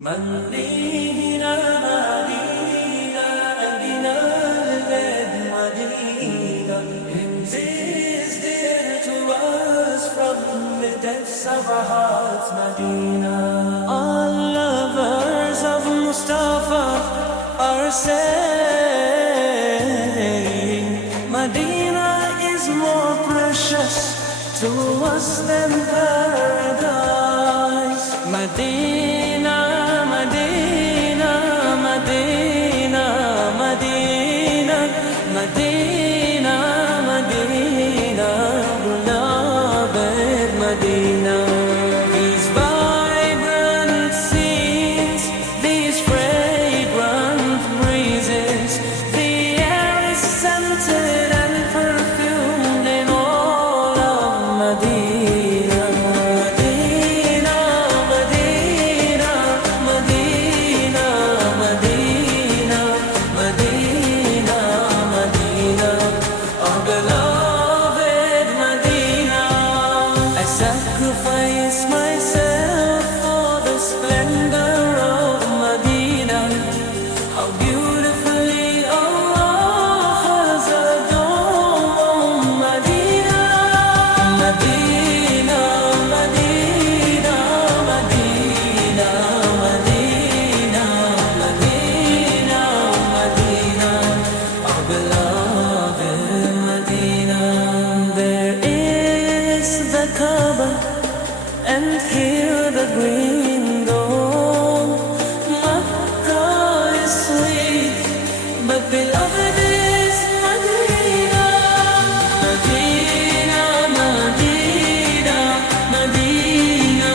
Madina, Madina, Madina, Madina, it is dear to us from the depths of our hearts, Madina. All lovers of Mustafa are saying, Madina is more precious to us than paradise. Madina, Madina, Madina, Madina, Madina, Madina, beloved Madina. These vibrant scenes, these fragrant breezes, the air is scented and perfumed in all of Madina. Sacrifice myself for the splendor of Medina. How beautifully Allah has adorned Medina. Medina, Medina, Medina, Medina, Medina, Medina, our beloved Medina. There is the Kaaba and hear the green dawn. Makkah is sweet, but beloved is Medina. Medina, Medina, Medina,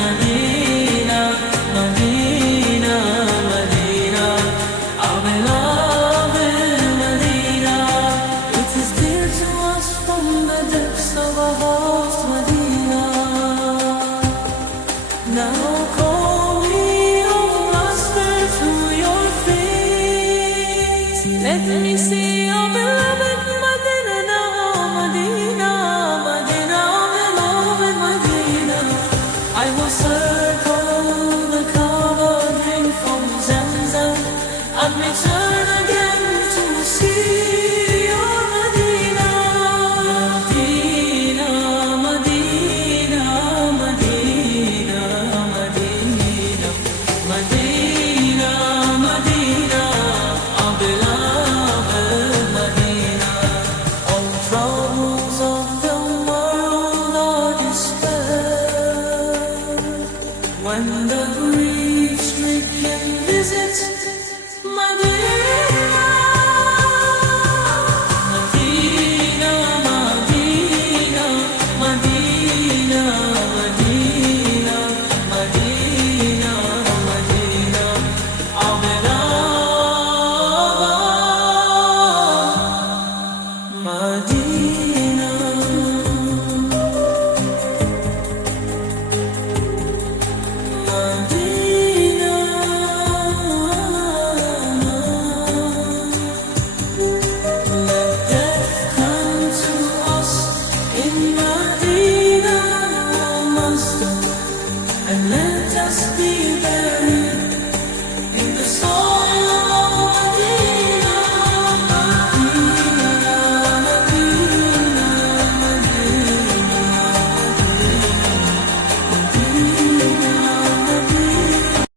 Medina, Medina, Medina, our beloved Medina. It is dear to us from the depths of our hearts, Medina. Now call me, oh Master, to your feet. Let me see